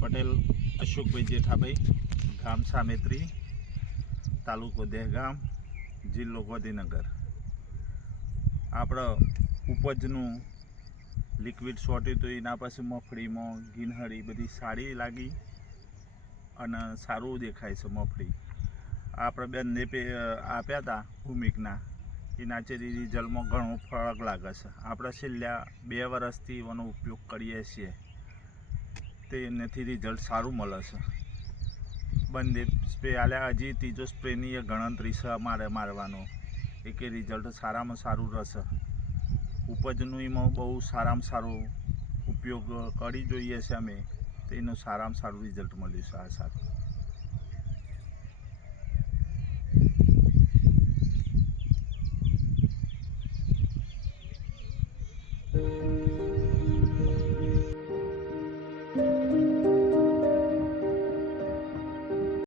પટેલ અશોકભાઈ જેઠાભાઈ, ગામ સામેત્રી, તાલુકો દહેગામ, જિલ્લો ગાંધીનગર. આપણે ઉપજનું લિક્વિડ છોટ્યું તો એના પછી મગફળીમાં ગીનહળી બધી સારી લાગી અને સારું દેખાય છે મગફળી. આપણે બેનને આપ્યા હતા ભૂમિકના, એના ચેરી રિઝલ્ટમાં ઘણો ફરક લાગે છે. આપણે છેલ્લા 2 વર્ષથી એનો ઉપયોગ કરીએ છીએ, તેનાથી રિઝલ્ટ સારું મળે છે. બંને સ્પ્રે આલ્યા, હજી ત્રીજો સ્પ્રેની એ ગણતરી છે મારવાનો, એ કે રિઝલ્ટ સારામાં સારું રહેશે. ઉપજનું એમાં બહુ સારામાં સારો ઉપયોગ કરી જોઈએ છે અમે, તો એનું સારામાં સારું રિઝલ્ટ મળ્યું છે આ સાથે.